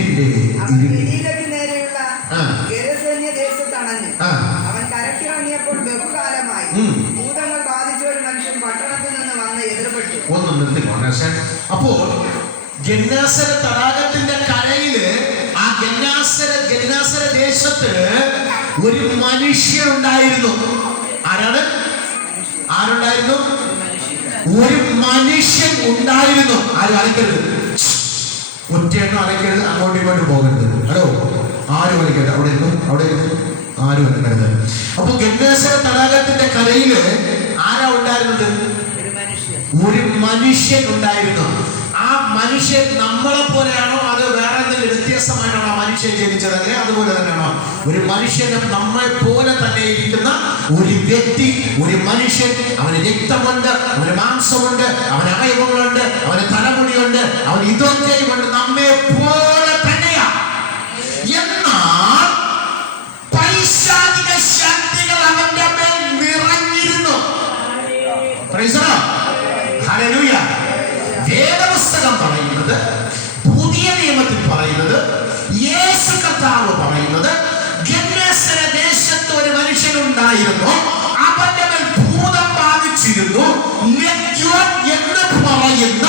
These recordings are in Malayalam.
ഇരുട്ടിന്റെ അവൻ കരക്കിറങ്ങിയപ്പോൾ ബഹുകാലമായി ഭൂതങ്ങൾ ബാധിച്ച ഒരു മനുഷ്യൻ പട്ടണത്തിൽ നിന്ന് വന്ന് എതിർപ്പെട്ടു. ഒന്ന് നിർത്തിക്കോട്ടെ. അപ്പോൾ ഗന്നാസര തടാകത്തിന്റെ കരയില് ആ ഗന്നാസര ദേശത്ത് ഒരു മനുഷ്യനുണ്ടായിരുന്നു. ആരുണ്ടായിരുന്നു? ഒരു മനുഷ്യൻ ഉണ്ടായിരുന്നു. ആരും അലക്കരുത്, ഒറ്റയെണ്ണം അലക്കരുത്, അങ്ങോട്ടും ഇങ്ങോട്ടും പോകരുത്. ഹലോ, ആരും അലക്കരുത്. അവിടെ ഇരുന്നു ആരും അലക്കരുത്. അപ്പൊ ഗന്നാസര തടാകത്തിന്റെ കരയില് ആരാ ഉണ്ടായിരുന്നത്? ഒരു മനുഷ്യൻ ഉണ്ടായിരുന്നു. ആ മനുഷ്യൻ നമ്മളെ പോലെയാണോ അത് വേറെ എന്തെങ്കിലും വ്യത്യസ്തമായിട്ടാണോ ആ മനുഷ്യൻ ജനിച്ചതല്ലേ? അതുപോലെ തന്നെയാണോ? ഒരു മനുഷ്യനും നമ്മളെ പോലെ തന്നെ ഇരിക്കുന്ന ഒരു വ്യക്തി, ഒരു മനുഷ്യൻ. അവന് രക്തമുണ്ട്, അവന് മാംസമുണ്ട്, അവന് അവയവങ്ങളുണ്ട്, അവന് തലമുടിയുണ്ട്, അവന് ഇതൊക്കെയുമുണ്ട്, നമ്മെ പോലെ തന്നെയാ. എന്നാൽ പൈശാചിക ശക്തികൾ അവന്റെ മേൽ നിറഞ്ഞിരുന്നു. ഹല്ലേലൂയ. വേദപുസ്തകം പറയുന്നത്, പുതിയ നിയമത്തിൽ പറയുന്നത്, യേശു കർത്താവ് പറയുന്നത്, ഗന്നാസര ദേശത്ത് ഒരു മനുഷ്യനുണ്ടായിരുന്നു. അവന്റെ മേൽ ഭൂതം ബാധിച്ചിരുന്നു. ലെഗ്യോൻ എന്ന് പറയുന്ന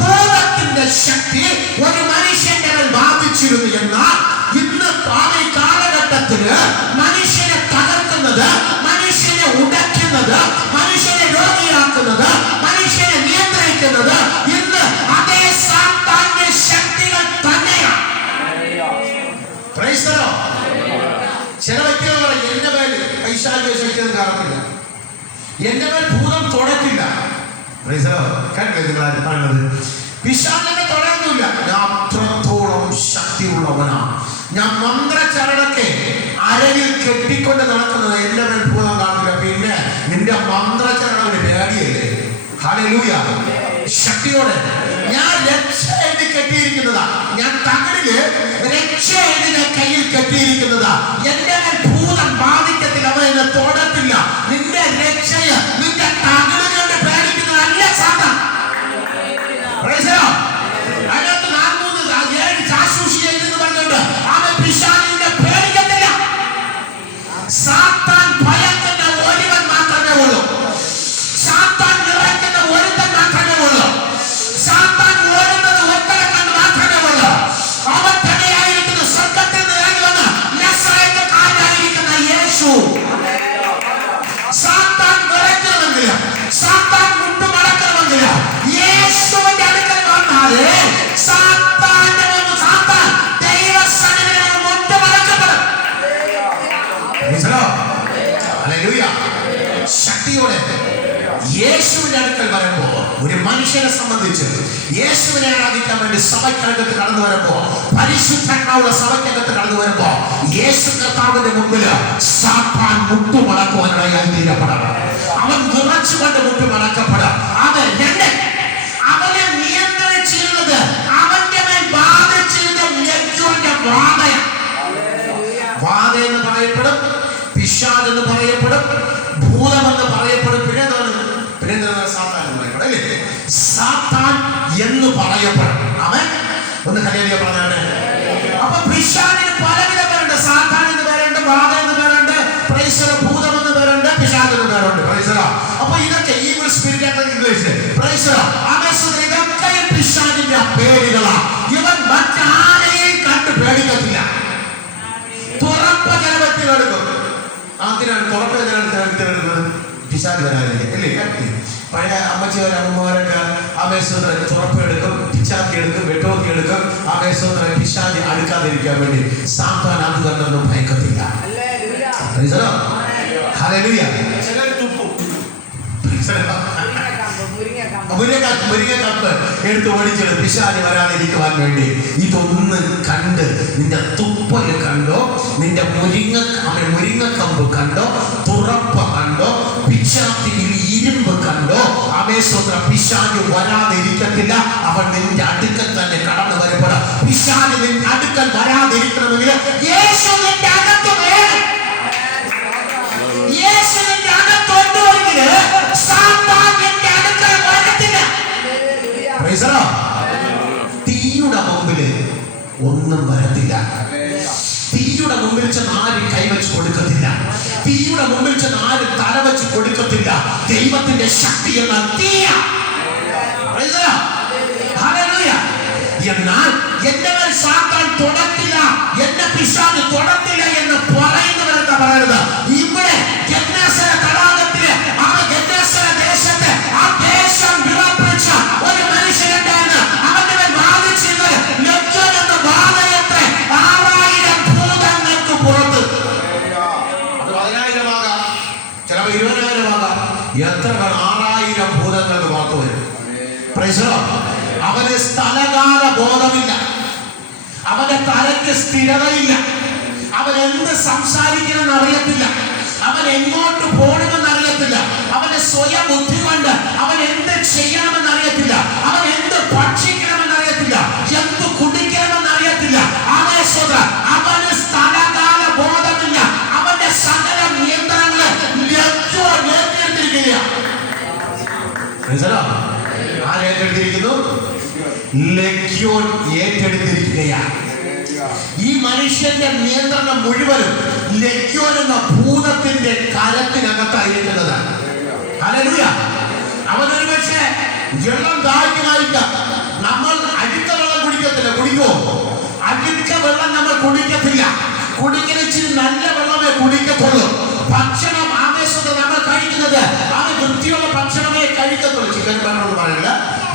ഭൂതത്തിന്റെ ശക്തി ഒരു മനുഷ്യന്റെ മേൽ ബാധിച്ചിരുന്നു. എന്നാൽ ഇന്ന് ഈ കാലഘട്ടത്തില് മനുഷ്യനെ തകർക്കുന്നത്, മനുഷ്യനെ ഉടയ്ക്കുന്നത്, മനുഷ്യനെ രോഗിയാക്കുന്നത്, മനുഷ്യനെ നിയന്ത്രിക്കുന്നത് ഇന്ന് അതേ സാത്താന്റെ ശക്തികൾ തന്നെയാണ്. ചില വ്യക്തികൾ പറയും, എന്റെ മേൽ പൈശാചിക ശക്തിയൊന്നും കാണത്തില്ല, എന്റെ മേൽ ഭൂതം തൊടത്തില്ല. പിശാചിനെ തൊടയൊന്നുമില്ല. ഞാൻ അത്രത്തോളം ശക്തിയുള്ളവനാണ്. ഞാൻ മന്ത്രചരണക്കെ അരയിൽ കെട്ടിക്കൊണ്ട് നടക്കുന്നത്, എന്റെ മേൽ ഭൂതം കാണില്ല. പിന്നെ നിന്റെ മന്ത്രചരണത്തിന് പേടിയല്ലേ? ഹല്ലേലൂയ. ശക്തിയോടെ ഞാൻ രക്ഷ എഴുതി കെട്ടിയിരിക്കുന്നതാ. ഞാൻ തകടില് രക്ഷ എഴുതി കയ്യിൽ കെട്ടിയിരിക്കുന്നതാ. എന്റെ മേൽ ഭൂതം ബാധിക്കത്തില്ല, അവ എന്നെ തൊടത്തില്ല. നിന്റെ രക്ഷയെ നിന്റെ തകട് കൊണ്ട് പേടിക്കുന്നതല്ല സാത്താൻ. അതിനകത്ത് 4-7 ശാശൂഷി എന്ന് പറഞ്ഞുകൊണ്ട് അവൻ പിശാചിനെ പേടിക്കത്തില്ല. സാത്താൻ ഭയക്കുന്ന ഒരുവൻ മാത്രമേ ഉള്ളൂ. സാത്താൻ നിറയ്ക്കുന്ന ഒരുത്തൻ മാത്രമേ ഉള്ളൂ. സാത്താൻ ഓടുന്നത് ഒത്തനെ കണ്ട് മാത്രമേ ഉള്ളൂ. അവൻ തന്നെയായിരിക്കുന്ന സ്വർഗ്ഗത്തിൽ നിന്ന് ഇറങ്ങി വന്ന നസറേത്തുകാരനായിരിക്കുന്ന യേശു. സാത്താൻ നിറയ്ക്കണമെങ്കിൽ, സാത്താൻ മുട്ടുമടക്കണമെങ്കിൽ യേശുവിന്റെ അടുക്കൽ വന്നാലേ സാത്താൻ ദൈവസന്നിധിയിൽ മുട്ടുമടക്കപ്പെടും. ശക്തിയോടെ യേശുവിന്റെ അടുക്കൽ വരുമ്പോ, ഒരു മനുഷ്യനെ സംബന്ധിച്ച് യേശുവിനെ ആരാധിക്കാൻ വേണ്ടി സഭയ്ക്കകത്ത് കടന്നു വരുമ്പോ, പരിശുദ്ധാത്മാവുള്ള സഭയ്ക്കകത്ത് കടന്നു വരുമ്പോ, യേശു കർത്താവിന്റെ മുമ്പിൽ സാത്താൻ മുട്ടുമടക്കുവാനായി തീരപ്പെടണം. അവൻ വിറച്ചുകൊണ്ട് മുട്ടുമടക്കപ്പെടാം. അവനെ നിയന്ത്രിച്ചിരുന്നത്, അവന്റെ മേൽ ബാധിച്ചിരുന്ന ലെഗ്യോന്റെ വാതയാണ്. വാത എന്ന് പറയപ്പെടും, പിശാച് എന്ന് പറയപ്പെടും, ഭൂതമെന്ന് പറയപ്പെടും. പിന്നെ സാത്താൻ എന്ന് പറയപ്പെടും അല്ലേ? സാത്താൻ എന്ന് പറയപ്പെടും. അവൻ ഒന്ന് ഹല്ലേലൂയ പറഞ്ഞാണ്. അപ്പൊ പിശാചിന് പലവിധ പേരുണ്ട്. സാത്താൻ എന്ന് പേരുണ്ട്, ബാധ എന്ന് പേരുണ്ട്, ഭൂതം എന്ന് പേരുണ്ട്, പിശാച് എന്ന് പേരുണ്ട്. അപ്പൊ ഇതൊക്കെ ഈവിൾ സ്പിരിറ്റ് ആണ് ഇംഗ്ലീഷിൽ. ഇതൊക്കെ പിശാചിന്റെ പേരുകളാണ്. ഇവൻ മറ്റാരെയും കണ്ട് പേടിക്കത്തില്ല. തുറപ്പ ജനത്തിലെടുക്കും. അതിനാണ് തുറപ്പ ജനത്തിലെടുക്കുന്നത്, പിശാച് വരാതിരിക്കും അല്ലേ? പഴയ അമ്മച്ചിമാരും അമ്മമാരൊക്കെ ആവേശത്തിന് തുറപ്പെടുക്കും, പിച്ചാത്തി എടുക്കും, വെട്ടോക്കി എടുക്കും. ആവേശത്തിന് പിശാച് അടുക്കാതിരിക്കാൻ വേണ്ടി സാത്താൻ അത് കണ്ടൊന്നും ഭയക്കത്തില്ല. ഹല്ലേലൂയ. മുരിങ്ങക്കമ്പ് എടുത്ത് ഓടിച്ചത് പിശാച് വരാതിരിക്കുവാൻ വേണ്ടി. ഇതൊന്ന് കണ്ട്, നിന്റെ തുപ്പല് കണ്ടോ, നിന്റെ മുരിങ്ങക്കമ്പ് കണ്ടോ, തുറപ്പ കണ്ടോ, പിശാചിൽ ഇരുമ്പ് കണ്ടോ, ആവേശോത്ര പിശാച് വരാതിരിക്കത്തില്ല. അവൻ നിന്റെ അടുക്കൽ തന്നെ കടന്നു വരപ്പെടാം. പിശാച് നിന്റെ അടുക്കൽ വരാതിരിക്കണമെങ്കിൽ യേശു നിന്റെ അകത്ത് വേണം. യേശു നിന്റെ അകത്തുണ്ടെങ്കിൽ സാത്താൻ നിന്റെ അടുക്കൽ വരത്തില്ല. തീയുടെ മുമ്പില് ഒന്നും വരത്തില്ല. തീയുടെ മുമ്പിൽ ചെന്ന് ആരും കൈവച്ച് കൊടുക്കത്തില്ല. തീയുടെ മുമ്പിൽ ചെന്ന് ആരും തലവെച്ച് കൊടുക്കത്തില്ല. ദൈവത്തിന്റെ ശക്തി എന്ന തീയ. എന്നാൽ എന്റെ മേൽ സാത്താൻ തൊടത്തില്ല, എന്റെ പിശാച് തൊടത്തില്ല എന്ന് പറയുന്നവരെന്താ പറയരുത്? ഇവിടെ ഗെന്നേസര തടാകത്തില്, ആ ഗെന്നേസര ദേശത്ത്, ആ ദേശം വിറപ്പിച്ച ഒരു മനുഷ്യനുണ്ടായിരുന്നു. അവന്റെ മേൽ ബാധിച്ചിരുന്നത് ലജ്ജൻ എന്ന ബാധയത്തെ 6000 ഭൂതങ്ങൾക്ക് പുറത്ത്. അത് 10,000 ആകാം, ചിലപ്പോൾ 20,000 ആകാം. എത്ര 6000 ഭൂതങ്ങൾക്ക് പുറത്ത് വരും. അവന് സ്ഥലകാല ബോധമില്ല, അവന്റെ തലയ്ക്ക് സ്ഥിരതയില്ല, അവൻ എന്ത് സംസാരിക്കണമെന്ന് അറിയത്തില്ല, അവൻ എങ്ങോട്ട് പോകണമെന്ന് അറിയത്തില്ല, അവന്റെ സ്വയം ബുദ്ധി കൊണ്ട് അവൻ എന്ത് ചെയ്യണമെന്ന് അറിയത്തില്ല, അവൻ എന്ത് ഭക്ഷിക്കണമെന്ന് അറിയത്തില്ല, എന്ത് കുടിക്കണമെന്ന് അറിയത്തില്ല. അവന് സ്ഥലകാല ബോധമില്ല. അവന്റെ സകല നിയന്ത്രണങ്ങള് ഏറ്റെടുത്തിരിക്കുകയാണ്. ആരേറ്റെടുത്തിരിക്കുന്നു? ലഗ്യോൻ ഏറ്റെടുത്തിരിക്കുകയാണ്. ഈ മനുഷ്യന്റെ നിയന്ത്രണം മുഴുവനും ലഗ്യോൻ എന്ന ഭൂതത്തിന്റെ കരത്തിനകത്തായിരിക്കുന്നത്. ഹല്ലേലൂയ. അവനൊരു പക്ഷേ വെള്ളം ദാഹിക്കുമായിരിക്കാം. നമ്മൾ അഴുക്ക വെള്ളം കുടിക്കത്തില്ല. കുടിക്കുമോ? അഴുക്ക വെള്ളം നമ്മൾ കുടിക്കത്തില്ല. കുടിക്കുന്ന ഇച്ചിരി നല്ല വെള്ളമേ കുടിക്കത്തുള്ളൂ. ഭക്ഷണം ആവേശത്തെ നമ്മൾ കഴിക്കുന്നത് അത് വൃത്തിയുള്ള ഭക്ഷണമേ കഴിക്കത്തുള്ളൂ. ചിക്കൻ വേണമെന്ന് പറയില്ല,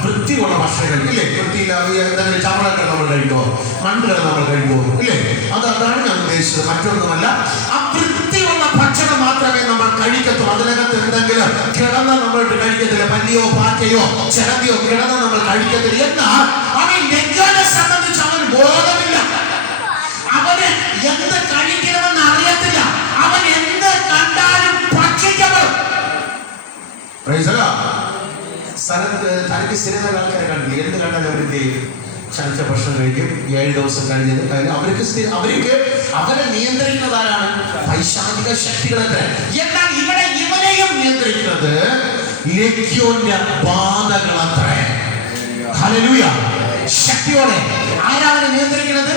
വൃത്തിയുള്ള ഭക്ഷണം കഴിക്കില്ലേ? വൃത്തിയില്ലാതെ എന്തെങ്കിലും ചവളൊക്കെ നമ്മൾ കഴിക്കുമോ? മണ്ണുകൾ നമ്മൾ കഴിക്കുമോ? ഇല്ലേ? അതാണ് ഞാൻ ഉദ്ദേശിച്ചത്, മറ്റൊന്നുമല്ല. ആ വൃത്തിയുള്ള ഭക്ഷണം മാത്രമേ നമ്മൾ കഴിക്കത്തുള്ളൂ. അതിനകത്ത് എന്തെങ്കിലും കിടന്ന് നമ്മൾ കഴിക്കത്തില്ല. പല്ലിയോ പാറ്റയോ ചിലതിയോ കിടന്ന് നമ്മൾ കഴിക്കത്തില്ല. എന്നാൽ അവൻ ലജ്ജനെ സംബന്ധിച്ച് അവൻ ബോധമില്ല. അവന് എന്ത് കഴിക്കണമെന്ന് അറിയത്തില്ല. അവൻ എന്ത് കണ്ടാലും ഭക്ഷിക്കപ്പെടും. സ്ഥലത്ത് തനിക്ക് സ്ഥിരത ആൾക്കാരെ കണ്ടില്ല. എന്ത് കണ്ടാലും അവരുടെ ചനച്ച ഭക്ഷണം കഴിക്കും. 7 ദിവസം കഴിഞ്ഞത് അവർക്ക് അവരെ നിയന്ത്രിക്കുന്നതാരാണ്? പൈശാചിക ശക്തികളെത്ര. എന്നാൽ ഇവിടെ ഇവനെയും നിയന്ത്രിക്കുന്നത് ലഗ്യോന്റെ ബാധകളത്ര. ഹല്ലേലൂയ. ശക്തിയോടെ ആരാണ് നിയന്ത്രിക്കുന്നത്?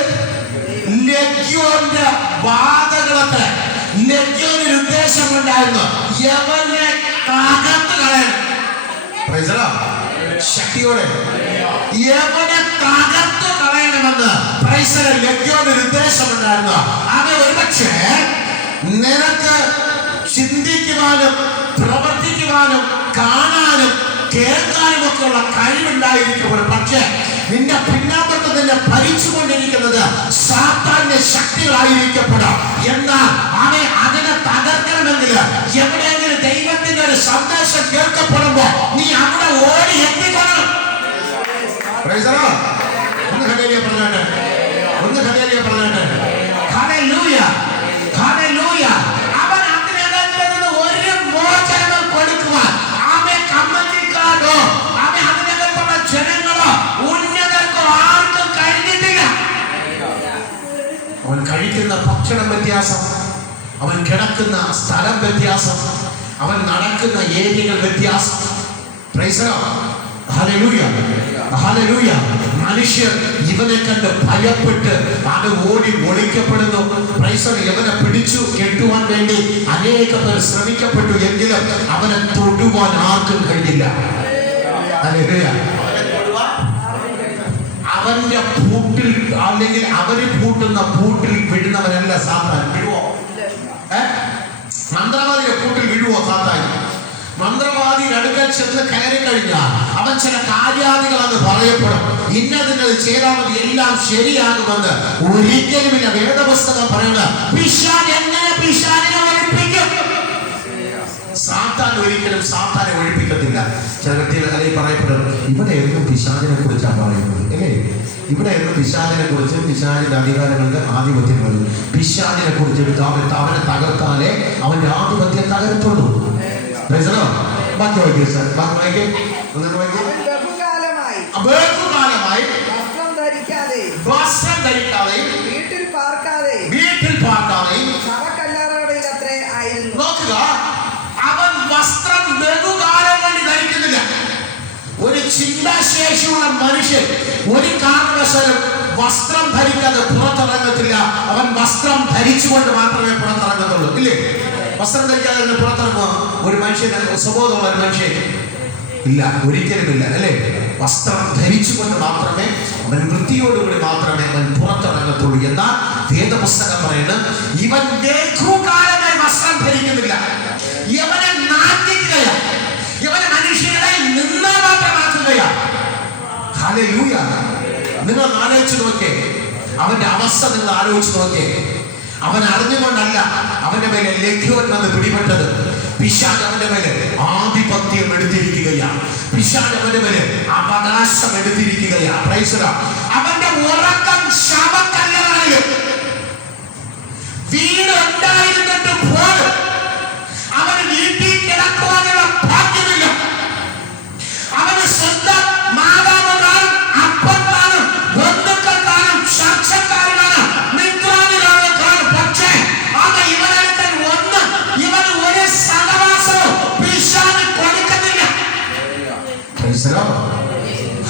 ലഗ്യോന്റെ ബാധകളത്ര. ലഗ്യോനൊരു ഉദ്ദേശമുണ്ടായിരുന്നു, യവനെ തകർത്ത് കളയണം. ശക്തിയോടെ യവനെ തകർത്ത് കളയണമെന്ന് ലഗ്യോനൊരു ഉദ്ദേശമുണ്ടായിരുന്നു. അത് ഒരുപക്ഷെ നിനക്ക് ചിന്തിക്കുവാനും പ്രവർത്തിക്കുവാനും കാണാനും കേൾക്കാനും ഒക്കെ ഉള്ള കഴിവുണ്ടായിരിക്കും. പക്ഷേ നിന്റെ പിന്നാമ്പത്ത് തന്നെ ഭരിച്ചുകൊണ്ടിരിക്കുന്നത് സാത്താന്റെ ശക്തികളായിരിക്കപ്പെടാം. എന്നാൽ അവനെ അതിനെ തകർക്കണമെങ്കിൽ എവിടെയെങ്കിലും ദൈവത്തിന്റെ ഒരു സന്ദേശം കേൾക്കപ്പെടുമ്പോ നീ അവിടെ ഓടി എത്തിക്കൊള്ളണം. ഒന്ന് ഹല്ലേലൂയ പറഞ്ഞാട്ടെ, ഒന്ന് ഹല്ലേലൂയ പറഞ്ഞാട്ടെ. Hallelujah, hallelujah. അവൻ അതിനകത്ത് നിന്ന് ഒരു മോചനം കൊടുക്കുവാൻ അവൻ കമ്മറ്റിക്കാരോ അവൻ അതിനകത്തുള്ള ജനങ്ങളോ ഉന്നതർക്കോ ആർക്കും കഴിഞ്ഞിട്ടില്ല. അവൻ കഴിക്കുന്ന ഭക്ഷണം വ്യത്യാസം, അവൻ കിടക്കുന്ന സ്ഥലം വ്യത്യാസം, അവൻ നടക്കുന്ന ഏരിയകൾ വ്യത്യാസം. Hallelujah, hallelujah. മനുഷ്യർ ഇവനെ കണ്ട് ഭയപ്പെട്ട് അത് ഓടി ഒളിക്കപ്പെടുന്നു. ഇവനെ പിടിച്ചു കെട്ടുവാൻ വേണ്ടി അനേക പേർ ശ്രമിക്കപ്പെട്ടു. എങ്കിലും അവനെ തൊടുവാൻ ആർക്കും കഴിഞ്ഞില്ല. ഹല്ലേലൂയ. അവന്റെ പൂട്ടിൽ അല്ലെങ്കിൽ അവര് പൂട്ടുന്ന പൂട്ടിൽ വീഴുന്നവരല്ല സാത്താൻ. വീഴുവോ? മന്ത്രവാദിയുടെ പൂട്ടിൽ വീഴുവോ സാത്താൻ? മന്ത്രവാദിയുടെ അടുക്കൽ ചെന്ന് കയറി കഴിഞ്ഞാൽ അവൻ ചില കാര്യാദികൾ എന്ന് പറയപ്പെടും. ഇന്നത് ചെയ്താൽ മതി, എല്ലാം ശരിയാകുമെന്ന് ഒരിക്കലുമില്ല. വേദപുസ്തകം പറയുന്നത് പിശാച് എങ്ങനെ പിശാചിനെ ഒഴിപ്പിക്കും? സാത്താൻ ഒരിക്കലും സാത്താനെ ഒഴിപ്പിക്കത്തില്ല. ചില വ്യക്തികളുടെ കഥയിൽ പറയപ്പെടും, ഇവിടെ എന്നും പിശാചിനെ കുറിച്ചാണ് പറയുന്നത്. അല്ലേ? ഇവിടെ എന്നും പിശാചിനെ കുറിച്ച്, പിശാചിന്റെ അധികാരങ്ങൾക്ക് ആധിപത്യം വരും. പിശാചിനെ കുറിച്ച് അവനെ തകർത്താലേ അവന്റെ ആധിപത്യം തകർത്തുള്ളൂ. ബാക്കി വായിക്കേ സാർ, ബാക്കി വായിക്കേ. ബഹുകാലമായി വസ്ത്രം ധരിക്കാതെ വീട്ടിൽ പാർക്കാതെ നോക്കുക. അവൻ വസ്ത്രം ബഹുകാലം കൊണ്ട് ധരിക്കുന്നില്ല. ഒരു ചിന്താശേഷിയുള്ള മനുഷ്യൻ ഒരു കാരണവശാലും വസ്ത്രം ധരിക്കാതെ പുറത്തിറങ്ങത്തില്ല. അവൻ വസ്ത്രം ധരിച്ചുകൊണ്ട് മാത്രമേ പുറത്തിറങ്ങത്തുള്ളൂ. ഇല്ലേ? വസ്ത്രം ധരിക്കാതെ പുറത്തിറങ്ങുക ഒരു മനുഷ്യന് സ്വബോധമുള്ള ഒരു മനുഷ്യൻ ഇല്ല, ഒരിക്കലുമില്ല. അല്ലേ? വസ്ത്രം ധരിച്ചുകൊണ്ട് മാത്രമേ അവൻ വൃത്തിയോടുകൂടി മാത്രമേ അവൻ പുറത്തിറങ്ങത്തുള്ളൂ. എന്നാൽ വേദപുസ്തകം പറയുന്നത് ഇവൻ ദീർഘകാലമായി വസ്ത്രം ധരിക്കുന്നില്ല. ഇവനെ നാട്ടിക്കുകയാ, ഇവനെ മനുഷ്യരുടെ നിന്ന മാത്രമാക്കുകയാ. ഹല്ലേലൂയ. നിങ്ങൾ ആലോചിച്ച് നോക്കിയേ, അവന്റെ അവസ്ഥ നിങ്ങൾ ആലോചിച്ച് നോക്കിയേ. അവൻ അറിഞ്ഞുകൊണ്ടല്ല അവന്റെ മേലെ ലഘ്വൻ വന്ന് പിടിപെട്ടത്. പിശാച് അവന്റെ മേലെ ആധിപത്യം എടുത്തിരിക്കുകയാണ്. പിശാച് അവന്റെ മേലെ അവകാശം എടുത്തിരിക്കുകയാണ്. Praise the lord. അവന്റെ ഉറക്കം ശവക്കല്ലറയിൽ. വീട് ഉണ്ടായിരുന്നിട്ട് പോലും അവന് വീട്ടിൽ കിടക്കുവാനുള്ള ഭാഗ്യമില്ല. അവന് സ്വന്തം മാതാവ് കാണും, അപ്പം കാണും, ബന്ധുക്കൾ കാണും, ചർച്ചക്കാർ കാണും, മിത്രാദികളെ കാണും. പക്ഷേ അത് ഇവനെടുക്കാൻ ഇവന് ഒരു സഹവാസവും പിശാച് കൊടുക്കുന്നില്ല.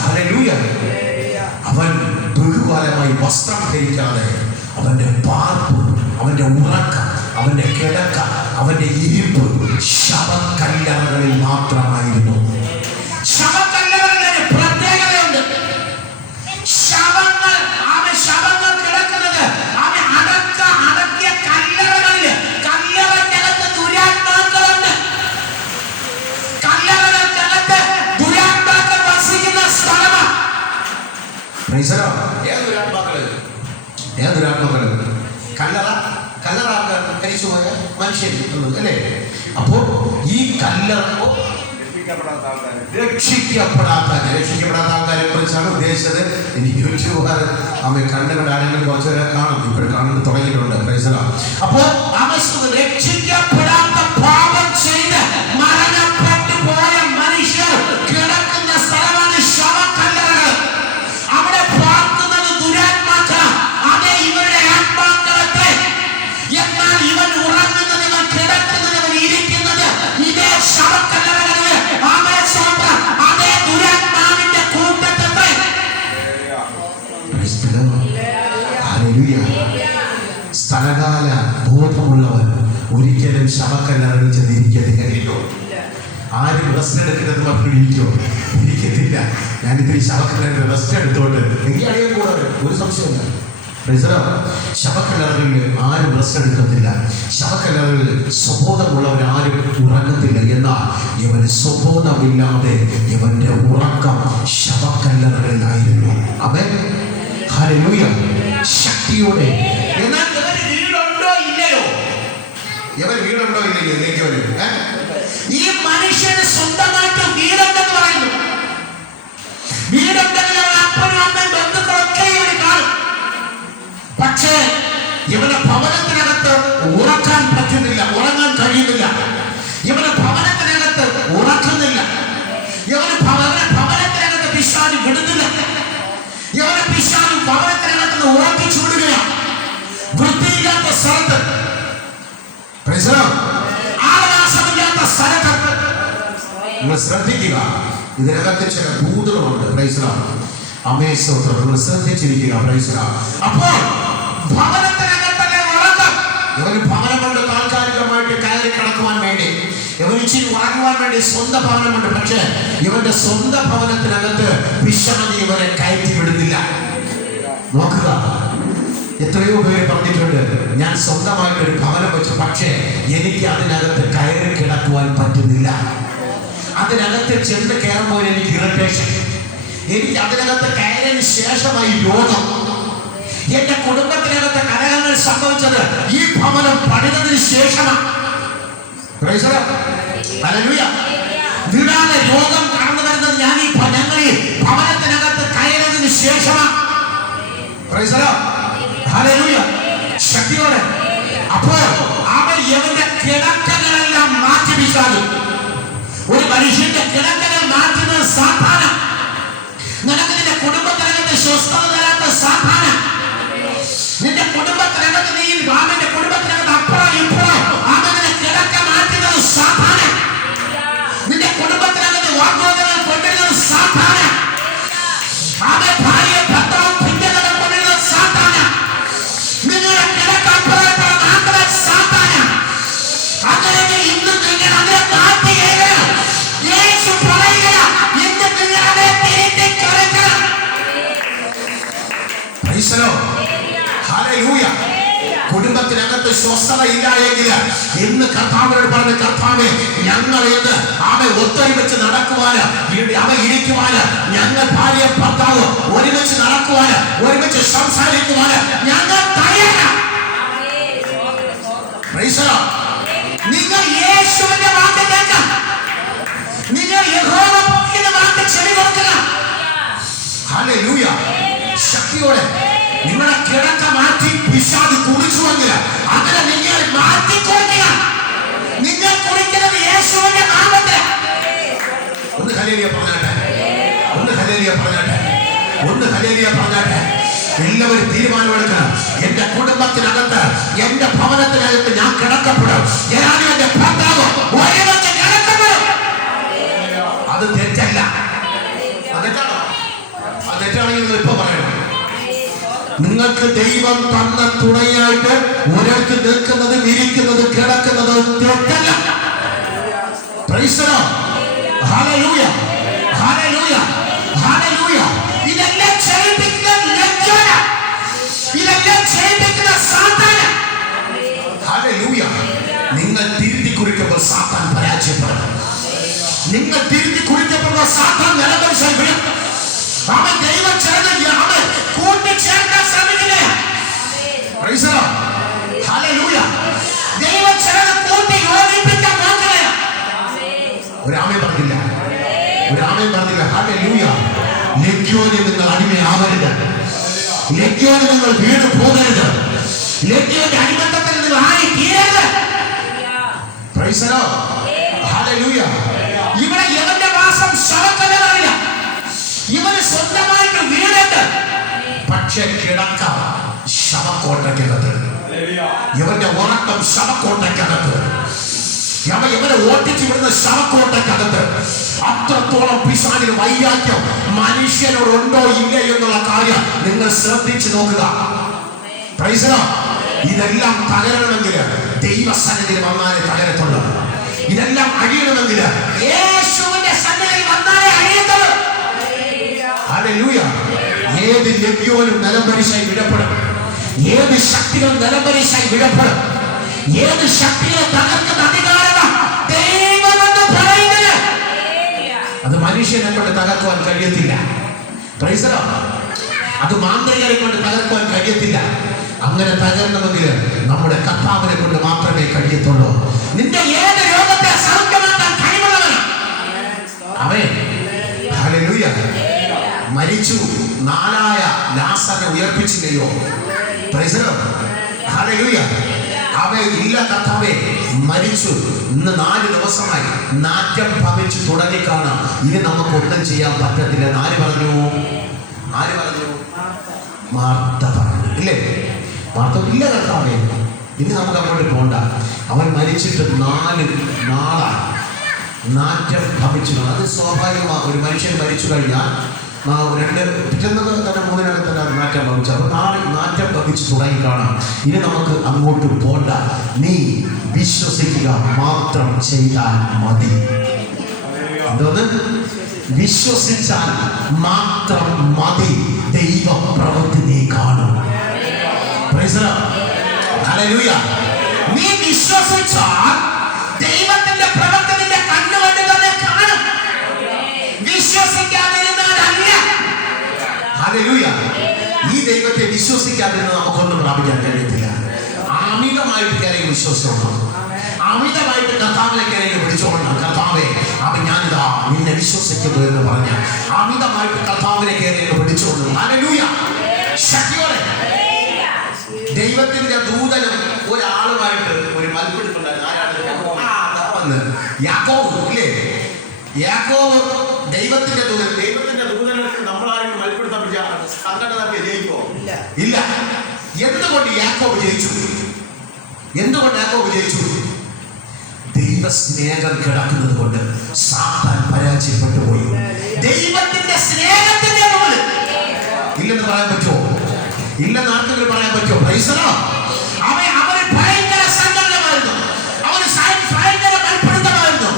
ഹല്ലേലൂയ. അവൻ ബഹുകാലമായി വസ്ത്രം ധരിക്കാതെ അവന്റെ പാർപ്പ്, അവന്റെ ഉറക്കം, അവന്റെ കിടക്ക, അവന്റെ ഇരിപ്പ് ശവക്കല്ലറകളിൽ മാത്രമായിരുന്നു. ശവക്കല്ലറകളിൽ പ്രത്യേകതയുണ്ട്. ശവങ്ങൾ കിടക്കുന്നത് അടക്കിയ കല്ലറകളിൽ. കല്ലറയ്ക്കകത്ത് ദുരാത്മാക്കളുണ്ട്. കല്ലറകൾക്കകത്ത് ദുരാത്മാക്കൾ വസിക്കുന്ന സ്ഥലമാണ്. ഏതൊരാത്മാക്കള് കല്ലറാക്കാൻ മരിച്ചുപോയ മനുഷ്യൻ അല്ലേ? അപ്പോ ഈ കല്ലറ രക്ഷിക്കപ്പെടാത്ത ആൾക്കാരെ കുറിച്ചാണ് ഉദ്ദേശിച്ചത്. എനിക്ക് യൂട്യൂബുകാർ അമ്മ കണ്ടുകൊണ്ട് ആരെങ്കിലും കുറച്ചുപേരെ കാണും, ഇപ്പോഴും കണ്ടു തുടങ്ങിയിട്ടുണ്ട്. അപ്പോ രക്ഷിക്കപ്പെടാത്ത പാപം ചെയ്ത് മരണപ്പെട്ടു പോയ മനുഷ്യർ കിടക്കുന്ന സ്ഥലമാണ് ശവക്കല്ലറകൾ. അവിടെ പാർക്കുന്നത് ദുരാത്മാക്കൾ. അതേ ഇവരുടെ ആത്മാക്കളത്തെ. എന്നാൽ ഇവൻ ഉറങ്ങുന്നത്, ഇവൻ കിടക്കുന്നത്, ഇവൻ ഇരിക്കുന്നത് ഇതേ ശവക്കല്ലറകളിൽ. അതേ ദുരാത്മാവിന്റെ കൂട്ടത്തെ. സ്ഥലകാല ബോധമുള്ളവൻ ഒരിക്കലും ശവക്കല്ലറകളിൽ ചെന്നിരിക്കരുത്. കഴിയോ? ആരും റെസ്റ്റ് എടുക്കുന്നത് പറഞ്ഞു ഇരിക്കോ? ഇരിക്കത്തില്ല. ഞാനിത്തിരി ശവക്കല്ലറിൽ റെസ്റ്റ് എടുത്തോട്ട് എനിക്ക് അറിയാൻ കൂടെ ഒരു സംശയമില്ല. ശവക്കല്ലറകളിൽ ആരും റെസ്റ്റ് എടുക്കത്തില്ല. ശവക്കല്ലറകളിൽ സ്വബോധമുള്ളവരാരും ഉറങ്ങത്തില്ല. എന്നാൽ ഇവന് സ്വബോധമില്ലാതെ ഇവന്റെ ഉറക്കം ശവക്കല്ലറകളിലായിരുന്നു. ആമേൻ. ഹല്ലേലൂയ. ശക്തിയോടെ. എന്നാൽ ഇവന് വീടുണ്ടോ ഇല്ലയോ? ഇവന് വീടുണ്ടോ ഇല്ലയോ? ഈ മനുഷ്യന് സ്വന്തമായിട്ട് വീടുണ്ടെന്ന് പറയുന്നു. വീടുണ്ടെങ്കിൽ അപ്പനും അമ്മയും ബന്ധുക്കളൊക്കെ ഇവന് കാണും. പക്ഷേ ഇവന് ഭവനത്തിനകത്ത് ഉറക്കാൻ പറ്റുന്നില്ല, ഉറങ്ങാൻ കഴിയുന്നില്ല. ഇവന് ഭവനത്തിനകത്ത് ഉറക്കുന്നില്ല. ഇവന് ഭവനത്തിനകത്ത് പിശാച് വിടുന്നില്ല. ഇവന് പിശാച് ഭവനത്തിനകത്ത് ഉറപ്പിച്ചു വിടുകയാണ്. വൃത്തിയില്ലാത്ത സ്ഥലത്ത്, ആവാസമില്ലാത്ത സ്ഥലത്ത്. നിങ്ങൾ ശ്രദ്ധിക്കുക, ഇതിനകത്ത് ചില ഭൂതങ്ങളുണ്ട്. അമേശ്വരം നിങ്ങൾ ശ്രദ്ധിച്ചിരിക്കുക. അപ്പോൾ ഭവനത്തിനകത്തല്ലേ ഉറക്കം. ഇവന് ഭവനം കൊണ്ട് താൽക്കാലികമായിട്ട് കയറി കിടക്കുവാൻ വേണ്ടി, ഇവന് ഇച്ചിരി ഉറങ്ങുവാൻ വേണ്ടി സ്വന്തം ഭവനമുണ്ട്. പക്ഷേ ഇവന്റെ സ്വന്തം ഭവനത്തിനകത്ത് പിശാച് ഇവരെ കയറ്റി വിടുന്നില്ല. നോക്കുക, എത്രയോ പേര് പറഞ്ഞിട്ടുണ്ട്, ഞാൻ സ്വന്തമായിട്ടൊരു ഭവനം വെച്ചു, പക്ഷേ എനിക്ക് അതിനകത്ത് കയറി കിടക്കുവാൻ പറ്റുന്നില്ല. അതിനകത്ത് ചെന്ന് കയറുമ്പോൾ എനിക്ക് ഇറിറ്റേഷൻ. എനിക്ക് അതിനകത്ത് കയറിയതിന് ശേഷമായി രോഗം. എന്റെ കുടുംബത്തിനകത്ത് കലഹങ്ങൾ സംഭവിച്ചത് ഈ ഭവനം പണിതതിന് ശേഷമാണ്. വിടാതെ രോഗം കടന്നു വരുന്നത് ഞങ്ങൾ ഈ ഭവനത്തിനകത്ത് കയറിയതിന് ശേഷമാണ്. ശക്തിയോടെ. അപ്പോൾ അവൻ ഇവന്റെ കിടക്കകളെല്ലാം മാറ്റി പിശാച്. ഒരു മനുഷ്യന്റെ കിടക്കകൾ മാറ്റുന്നത് സാധാരണ. നിനക്ക് നിന്റെ കുടുംബത്തിനകത്ത് സ്വസ്ഥത തരാത്ത സാധാരണ. നിന്റെ കുടുംബത്തിനകത്ത് നീ അവന്റെ കുടുംബത്തിനകത്ത് അപ്പുറം ഇപ്പുറം അവനെ കിടക്ക മാറ്റുന്നത് സാധാരണ. നിന്റെ കുടുംബത്തിനകത്ത് വാഗ്വാദങ്ങൾ കൊണ്ടുവരുന്നത് സാധാരണ. അവൻ ഭാര്യ ഭർത്താവ് ഭിന്നതകൾ കൊണ്ടുവരുന്നത് ഹല്ലേലൂയ. കുടുംബത്തിനകത്ത് സ്വസ്ഥത ഇല്ല എങ്കിൽ ഇന്ന് കർത്താവിനോട് പറഞ്ഞ കർത്താവേ, ഞങ്ങൾ ഇന്ന് അവൻ ഒത്തൊരുമിച്ച് നടക്കുവാന്, അവ ഇരിക്കുവാന്, ഞങ്ങൾ ഭാര്യ ഭർത്താവ് ഒരുമിച്ച് നടക്കുവാന്, ഒരുമിച്ച് സംസാരിക്കുവാന് ഞങ്ങൾ തയ്യാറാണ്. നിങ്ങൾ യേശുവിന്റെ വാക്ക് കേൾക്കുക, നിങ്ങൾ യഹോവ പറയുന്ന വാക്ക് ചെവി കൊടുക്കുക. ഹല്ലേലൂയ. ശക്തിയോടെ നിങ്ങളുടെ കിടക്ക മാറ്റി പിശാച് കുടിച്ചുവെങ്കിൽ അങ്ങനെ നിങ്ങൾ മാറ്റി കൊടുക്കുക. നിങ്ങൾ കുടിക്കുന്നത് യേശുവിന്റെ നാമത്തിൽ. ഒന്ന് ഹല്ലേലൂയ പറഞ്ഞാട്ടെ, ഒന്ന് ഹല്ലേലൂയ പറഞ്ഞാട്ടെ, ഒന്ന് ഹല്ലേലൂയ പറഞ്ഞാട്ടെ. എല്ലാവരും തീരുമാനമെടുക്കണം. എന്റെ കുടുംബത്തിനകത്ത്, എന്റെ ഭവനത്തിനകത്ത് ഞാൻ കിടക്കപ്പെടും, ഞാനും എന്റെ ഭർത്താവ് ഒരുമിച്ച് കിടക്കപ്പെടും. അത് തെറ്റല്ല. അതെറ്റാണോ? അത് തെറ്റാണെങ്കിൽ നിങ്ങൾ ഇപ്പൊ പറയണം. നിങ്ങൾക്ക് ദൈവം തന്ന തുണയായിട്ട് ഒരാൾക്ക് നിൽക്കുന്നതും ഇരിക്കുന്നതും കിടക്കുന്നതും തെറ്റല്ല. Price the lord. Hallelujah, hallelujah, hallelujah. ഇതെല്ലാം ചെയ്യിപ്പിക്കുന്ന ലജ്ജന, ഇതെല്ലാം ചെയ്യിപ്പിക്കുന്ന സാത്താന. ഹല്ലേലൂയ. നിങ്ങൾ തിരുത്തി കുറിക്കുമ്പോൾ സാത്താൻ പരാജയപ്പെടും. നിങ്ങൾ തിരുത്തി കുറിക്കപ്പെടുമ്പോൾ സാത്താൻ നിലപരിശായി വരും. അവൻ ദൈവം ചേർന്ന് അവൻ കൂട്ടിച്ചേർക്കാൻ ശ്രമിക്കില്ലേ? Praise the lord. ഹല്ലേലൂയ. ദൈവം ചേർന്ന് കൂട്ടി യോജിപ്പിക്കാൻ നോക്കില്ല. ഒരു ആമേൻ പറഞ്ഞില്ല, ഒരു ആമേൻ പറഞ്ഞില്ല. ഹല്ലേലൂയ. ലജ്ജോന് നിങ്ങൾ അടിമയാവരുത്. ലജ്ജോന് നിങ്ങൾ വീട് പോകരുത്. ലജ്ജോന്റെ അടിമത്തത്തിൽ നിങ്ങൾ ആയി തീരരുത്. Praise the lord. ഹല്ലേലൂയ. ഇവിടെ ഇവന്റെ വാസം ശവക്കല്ലറിയില്ല. ഇവന് സ്വന്തമായിട്ട് വീടുണ്ട്, പക്ഷെ കിടക്ക ശവക്കോട്ടയ്ക്കകത്ത്. ഇവന്റെ ഉറക്കം ശവക്കോട്ടയ്ക്കകത്ത്. ഇവനെ ഓട്ടിച്ചു വിടുന്ന ശവക്കോട്ടയ്ക്കകത്ത്. അത്രത്തോളം പിശാചിന് വൈരാഗ്യം മനുഷ്യനോട് ഉണ്ടോ ഇല്ലേ എന്നുള്ള കാര്യം നിങ്ങൾ ശ്രദ്ധിച്ചു നോക്കുക. Price the Lord. ഇതെല്ലാം തകരണമെങ്കിൽ ദൈവസന്നിധിയിൽ വന്നാലേ തകരത്തുള്ളൂ. ഇതെല്ലാം അഴിയണമെങ്കിൽ യേശുവിന്റെ സന്നിധിയിൽ വന്നാലേ അഴിയത്തുള്ളൂ. ഹല്ലേലൂയ. ഏത് ലജ്ജോനും നിലംപരിശായി വിടപ്പെടും. ഏത് ശക്തികളും നിലംപരിശായി വിടപ്പെടും. ഏത് ശക്തിയെ തകർക്കുന്ന അധികാരം ദൈവമെന്ന് പറയുന്നത് അത് മനുഷ്യനെ കൊണ്ട് തകർക്കുവാൻ കഴിയത്തില്ല. Price the Lord. അത് മാന്ത്രികരെ കൊണ്ട് തകർക്കുവാൻ കഴിയത്തില്ല. അങ്ങനെ തകരണമെങ്കിൽ നമ്മുടെ കർത്താവിനെ കൊണ്ട് മാത്രമേ കഴിയത്തുള്ളൂ. നിന്റെ ഏത് രോഗത്തെ സൗഖ്യമാക്കാൻ കഴിവുള്ളവനാണ് അവൻ. ഹല്ലേലൂയ. മരിച്ചു, നാലായ ലാസറിനെ ഉയർപ്പിച്ചില്ലയോ? Praise the lord. ഹല്ലേലൂയ. അവൻ ഇല്ല കർത്താവേ, മരിച്ചു, ഇന്ന് 4 ദിവസമായി നാറ്റം ഭവിച്ചു തുടങ്ങിക്കാണാം, ഇനി നമുക്ക് ഒന്നും ചെയ്യാൻ പറ്റത്തില്ല. ആര് പറഞ്ഞു? ആര് പറഞ്ഞു? മാർത്ത പറഞ്ഞു. ഇല്ലേ? മാർത്ത ഇല്ല കർത്താവേ, ഇനി നമുക്ക് അങ്ങോട്ട് പോണ്ട. അവൻ മരിച്ചിട്ട് 4 നാളായി നാറ്റം ഭവിച്ചു. അത് സ്വാഭാവികമാണ്. ഒരു മനുഷ്യൻ മരിച്ചു കഴിഞ്ഞാൽ 2 പിറ്റേന്ന് തന്നെ 3-നകത്തല്ല നാറ്റം ഭവിച്ചു. അപ്പൊ നാറ്റം ഭവിച്ചു തുടങ്ങി കാണാം. ഇനി നമുക്ക് അങ്ങോട്ട് പോണ്ട, നീ വിശ്വസിക്കുക മാത്രം ചെയ്താൽ മതി. എന്തോന്ന്? വിശ്വസിച്ചാൽ മാത്രം മതി. ദൈവ പ്രവൃത്തി നീ കാണും. Price the lord. ഹല്ലേലൂയ. നീ വിശ്വസിച്ചാൽ ദൈവത്തിന്റെ പ്രവൃത്തി നിന്റെ കണ്ണുകൊണ്ട് തന്നെ കാണും. വിശ്വസിക്കാതിരുന്നാൽ അല്ല. ഹല്ലേലൂയ. ഈ ദൈവത്തെ വിശ്വസിക്കാതിരുന്നാൽ നമുക്കൊന്നും പ്രാപിക്കാൻ കഴിയത്തില്ല. അമിതമായിട്ട് കയറി വിശ്വസിക്കണം. അമിതമായിട്ട് കർത്താവിനെ കയറി പിടിച്ചോളണം. കർത്താവേ, അപ്പൊ ഞാനിതാ നിന്നെ വിശ്വസിക്കുന്നു എന്ന് പറഞ്ഞ അമിതമായിട്ട് കർത്താവിനെ കയറി പിടിച്ചോളണം. ഹല്ലേലൂയ. ശക്തിയോടെ ദൈവത്തിന്റെ ദൂതനും ഒരാളുമായിട്ട് ഒരു മൽപ്പിടുത്തുണ്ടായിരുന്നു. യാക്കോബ് ഇല്ലേ? യാക്കോബ് ദൈവത്തിന്റെ ദൂതൻ. ദൈവത്തിന്റെ ദൂതനക്ക് നമ്മളാരും മൽപ്പിടുത്താൻ സംഘടന ജയിക്കോ? ഇല്ല. എന്തുകൊണ്ട് യാക്കോബ് ജയിച്ചു? എന്തുകൊണ്ട് യാക്കോബ് ജയിച്ചു? ദൈവസ്നേഹം കിടക്കുന്നത് കൊണ്ട് സാത്താൻ പരാജയപ്പെട്ടു പോയി. ദൈവത്തിന്റെ സ്നേഹത്തിന്റെ മുകളിൽ ഇല്ലെന്ന് പറയാൻ പറ്റുമോ? ഇല്ലെന്ന് ആർക്കെങ്കിലും പറയാൻ പറ്റുമോ? Price the Lord. അവന് ഭയങ്കര സങ്കടമായിരുന്നു, അവന് ഭയങ്കര മൽപ്പിടുത്തമായിരുന്നു.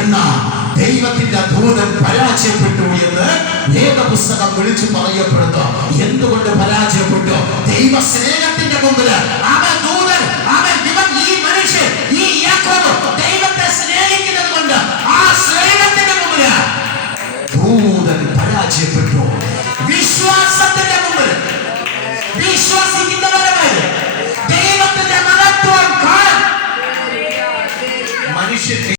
എന്നാൽ ദൈവത്തിന്റെ ദൂതൻ പരാജയപ്പെട്ടു എന്ന് വേദപുസ്തകം വിളിച്ചു പറയപ്പെടുന്നു. എന്തുകൊണ്ട് പരാജയപ്പെട്ടു? ദൈവ സ്നേഹത്തിന്റെ മുമ്പിൽ അവൻ